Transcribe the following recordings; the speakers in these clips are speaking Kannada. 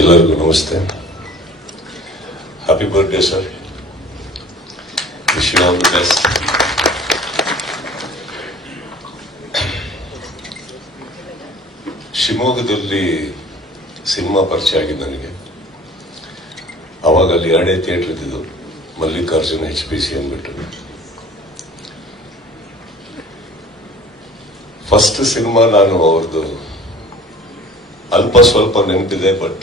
ಎಲ್ಲರಿಗೂ ನಮಸ್ತೆ ಹ್ಯಾಪಿ ಬರ್ತ್ಡೇ ಸರ್ ಶಿವಮೊಗ್ಗದಲ್ಲಿ ಸಿನಿಮಾ ಪರಿಚಯ ಆಗಿದೆ ನನಗೆ ಅವಾಗ ಅಲ್ಲಿ ಎರಡೇ ಥಿಯೇಟರ್ ಇದ್ದಿದ್ದು ಮಲ್ಲಿಕಾರ್ಜುನ್ ಎಚ್ ಪಿ ಸಿ ಅಂದ್ಬಿಟ್ಟು ಫಸ್ಟ್ ಸಿನಿಮಾ ನಾನು ಅವ್ರದ್ದು ಅಲ್ಪ ಸ್ವಲ್ಪ ನೆನಪಿದೆ ಬಟ್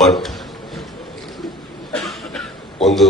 but ಒಂದು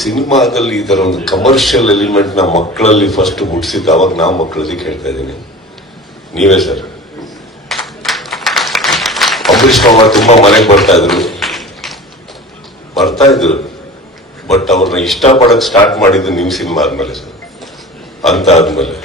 ಸಿನಿಮಾದಲ್ಲಿ ಇದರ ಒಂದು ಕಮರ್ಷಿಯಲ್ ಎಲಿಮೆಂಟ್ ನ ಮಕ್ಕಳಲ್ಲಿ ಫಸ್ಟ್ ಹುಟ್ಟಿಸಿದ್ದು ಅವಾಗ ನಾವು ಮಕ್ಕಳಲ್ಲಿ ಕೇಳ್ತಾ ಇದ್ದೀನಿ ನೀವೇ ಸರ್ ಅಂಬರೀಷ್ ಮಾವ ತುಂಬಾ ಮನೆಗೆ ಬರ್ತಾ ಇದ್ರು ಬರ್ತಾ ಇದ್ರು ಬಟ್ ಅವ್ರನ್ನ ಇಷ್ಟ ಪಡಕ್ ಸ್ಟಾರ್ಟ್ ಮಾಡಿದ್ದು ನಿಮ್ ಸಿನಿಮಾ ಆದ್ಮೇಲೆ ಸರ್ ಅಂತ ಆದ್ಮೇಲೆ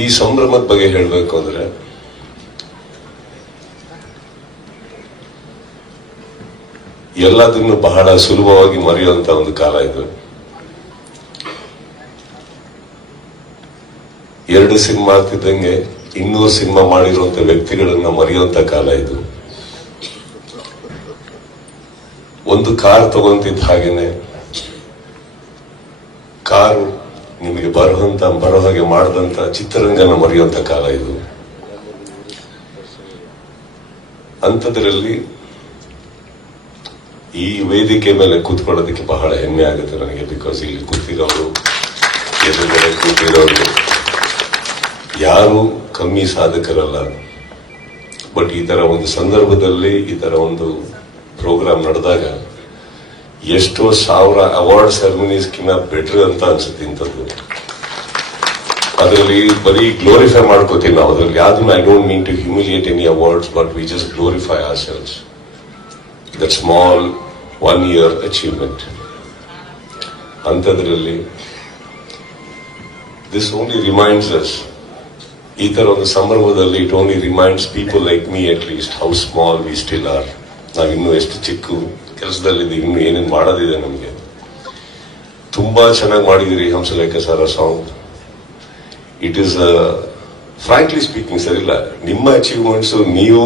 ಈ ಸಂಭ್ರಮದ ಬಗ್ಗೆ ಹೇಳಬೇಕು ಅಂದ್ರೆ ಎಲ್ಲದನ್ನು ಬಹಳ ಸುಲಭವಾಗಿ ಮರೆಯುವಂತ ಒಂದು ಕಾಲ ಇದು ಎರಡು ಸಿನಿಮಾ ಆಗ್ತಿದ್ದಂಗೆ ಇನ್ನೂರು ಸಿನಿಮಾ ಮಾಡಿರುವಂತ ವ್ಯಕ್ತಿಗಳನ್ನ ಮರೆಯುವಂತ ಕಾಲ ಇದು ಒಂದು ಕಾರ್ ತಗೊಂತಿದ್ದ ಹಾಗೇನೆ ಕಾರ್ ನಿಮಗೆ ಬರುವಂತ ಬರೋ ಹಾಗೆ ಮಾಡದಂತ ಚಿತ್ರರಂಗನ ಮರೆಯುವಂತ ಕಾಲ ಇದು ಅಂಥದ್ರಲ್ಲಿ ಈ ವೇದಿಕೆ ಮೇಲೆ ಕೂತ್ಕೊಳ್ಳೋದಕ್ಕೆ ಬಹಳ ಹೆಮ್ಮೆ ಆಗುತ್ತೆ ನನಗೆ ಬಿಕಾಸ್ ಇಲ್ಲಿ ಕೂತಿರೋರು ಎದುರುಗಡೆ ಕೂತಿರೋರು ಯಾರು ಕಮ್ಮಿ ಸಾಧಕರಲ್ಲ ಬಟ್ ಈ ತರ ಒಂದು ಸಂದರ್ಭದಲ್ಲಿ ಈ ತರ ಒಂದು ಪ್ರೋಗ್ರಾಮ್ ನಡೆದಾಗ ಎಷ್ಟೋ ಸಾವಿರ ಅವಾರ್ಡ್ ಸೆರೆಮನೀಸ್ಕಿನ್ನ ಬೆಟ್ರ್ ಅಂತ ಅನ್ಸುತ್ತೆ ಇಂಥದ್ದು ಅದರಲ್ಲಿ ಬರೀ ಗ್ಲೋರಿಫೈ ಮಾಡ್ಕೋತೀವಿ ನಾವು ಅದರಲ್ಲಿ ಯಾವ್ದು I don't mean to humiliate any awards but we just glorify ourselves that small one year achievement ಅಂಥದ್ರಲ್ಲಿ ದಿಸ್ ಓನ್ಲಿ ರಿಮೈಂಡ್ಸ್ ಅಸ್ ಈ ಥರ ಒಂದು ಸಂಭ್ರಮದಲ್ಲಿ it only reminds people like me at least how small we still are ನಾವಿನ್ನೂ ಎಷ್ಟು ಚಿಕ್ಕ ಕೆಲಸದಲ್ಲಿ ಇನ್ನೂ ಏನೇನು ಮಾಡೋದಿದೆ ನಮಗೆ ತುಂಬ ಚೆನ್ನಾಗಿ ಮಾಡಿದಿರಿ Hamsalekha sir song it is frankly speaking sir ಇಲ್ಲ ನಿಮ್ಮ ಅಚೀವ್ಮೆಂಟ್ಸು ನೀವು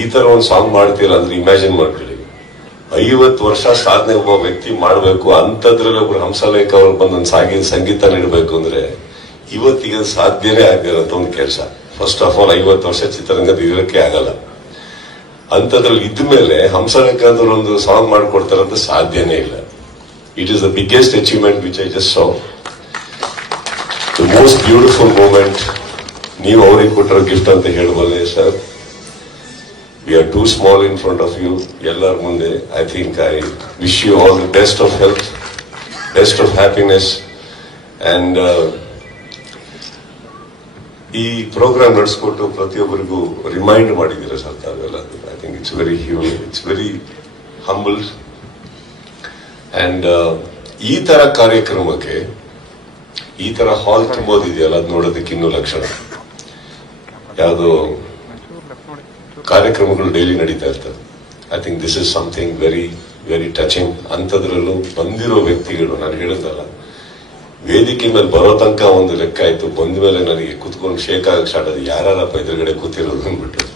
ಈ ಥರ ಒಂದು ಸಾಂಗ್ ಮಾಡ್ತೀರ ಅಂದ್ರೆ ಇಮ್ಯಾಜಿನ್ ಮಾಡ್ಕೊಳ್ಳಿ ಐವತ್ತು ವರ್ಷ ಸಾಧನೆ ಒಬ್ಬ ವ್ಯಕ್ತಿ ಮಾಡಬೇಕು ಅಂಥದ್ರಲ್ಲಿ ಒಬ್ರು ಹಂಸಲೇಖ ಅವ್ರು ಬಂದು ಒಂದು ಸಾಗಿನ ಸಂಗೀತ ನೀಡಬೇಕು ಅಂದ್ರೆ ಇವತ್ತಿಗೆ ಸಾಧ್ಯನೇ ಆಗಿರೋ ಒಂದು ಕೆಲಸ ಫಸ್ಟ್ ಆಫ್ ಆಲ್ ಐವತ್ತು ವರ್ಷ ಚಿತ್ರರಂಗದ ಇರೋಕ್ಕೆ ಆಗಲ್ಲ ಅಂಥದ್ರಲ್ಲಿ ಇದ್ಮೇಲೆ ಹಂಸಲೇಖ ಅಂದ್ರೆ ಒಂದು ಸಾಂಗ್ ಮಾಡಿಕೊಡ್ತಾರಂತ ಸಾಧ್ಯನೇ ಇಲ್ಲ it is the biggest achievement which I just sang the most beautiful moment ನೀವು ಅವ್ರಿಗೆ ಕೊಟ್ಟಿರೋ ಗಿಫ್ಟ್ ಅಂತ ಹೇಳಬಲ್ಲೆ sir we are too small in front of you ಎಲ್ಲರ ಮುಂದೆ I think I wish you all the of health best of happiness and ಈ ಪ್ರೋಗ್ರಾಮ್ ನಡೆಸ್ಕೊಟ್ಟು ಪ್ರತಿಯೊಬ್ಬರಿಗೂ ರಿಮೈಂಡ್ ಮಾಡಿದ್ದೀರಾ ಸರ್ ತಾವೆಲ್ಲ I think it's very human it's very humble and ಈ ಥರ ಕಾರ್ಯಕ್ರಮಕ್ಕೆ ಈ ಥರ ಹಾಲ್ ತುಂಬೋದಿದೆಯಲ್ಲ ಅದು ನೋಡೋದಕ್ಕೆ ಇನ್ನೂ ಲಕ್ಷಣ ಯಾವುದೋ ಕಾರ್ಯಕ್ರಮಗಳು ಡೈಲಿ ನಡೀತಾ ಇರ್ತವೆ I think this is something very very touching ಅಂಥದ್ರಲ್ಲೂ ಬಂದಿರೋ ವ್ಯಕ್ತಿಗಳು ನಾನು ಹೇಳೋದಲ್ಲ ವೇದಿಕೆ ಮೇಲೆ ಬರೋ ತನಕ ಒಂದು ಲೆಕ್ಕ ಆಯ್ತು ಬಂದ ಮೇಲೆ ನನಗೆ ಕೂತ್ಕೊಂಡು ಶೇಕ್ ಆಗಕ್ಕೆ ಸ್ಟಾರ್ಟ್ ಅದು ಯಾರಪ್ಪ ಎದುರುಗಡೆ ಕೂತಿರೋದು ಅಂದ್ಬಿಟ್ಟು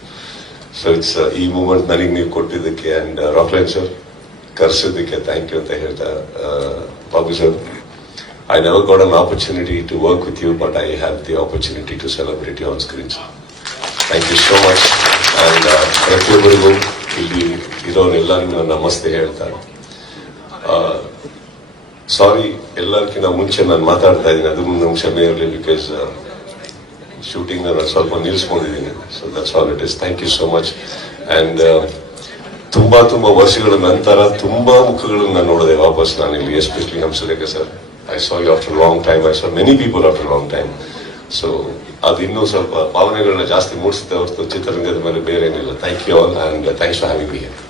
ಸೊ ಇಟ್ಸ್ uh, ಈ ಮೂಮೆಂಟ್ ನನಗೆ ನೀವು ಕೊಟ್ಟಿದ್ದಕ್ಕೆ ಆ್ಯಂಡ್ ರಾಕ್ಲೈನ್ ಸರ್ ಕರೆಸಿದ್ದಕ್ಕೆ ಥ್ಯಾಂಕ್ ಯು ಅಂತ ಹೇಳ್ತಾ uh, Babu sir I never got an opportunity to work with you but I have the opportunity to celebrity on screen thank you so much and uh, ಪ್ರತಿಯೊಬ್ಬರಿಗೂ ಇಲ್ಲಿ ಇರೋರೆಲ್ಲರಿಗೂ ನಮಸ್ತೆ ಹೇಳ್ತಾರೆ ಸಾರಿ ಎಲ್ಲರಿಗಿಂತ ಮುಂಚೆ ನಾನು ಮಾತಾಡ್ತಾ ಇದ್ದೀನಿ ಅದು ಮುಂದೆ ಕ್ಷಮೆ ಇರಲಿ ಬಿಕಾಸ್ ಶೂಟಿಂಗ್ ನಾನು ಸ್ವಲ್ಪ ನಿಲ್ಲಿಸ್ಕೊಂಡಿದ್ದೀನಿ so that's all it is thank you so much and ತುಂಬ ತುಂಬ ವರ್ಷಗಳ ನಂತರ ತುಂಬ ಮುಖಗಳನ್ನು ನೋಡಿದೆ ವಾಪಸ್ ನಾನು ಇಲ್ಲಿ ಎಸ್ಪೆಷಲಿ ನಮ್ಮ sir I saw you after long time I saw many people after long time so ಅದು ಇನ್ನೂ ಸ್ವಲ್ಪ ಭಾವನೆಗಳನ್ನ ಜಾಸ್ತಿ ಮೂಡಿಸುತ್ತೆ ಹೊರತು ಚಿತ್ರರಂಗದ ಮೇಲೆ ಬೇರೆ ಏನಿಲ್ಲ thank you all and thanks for having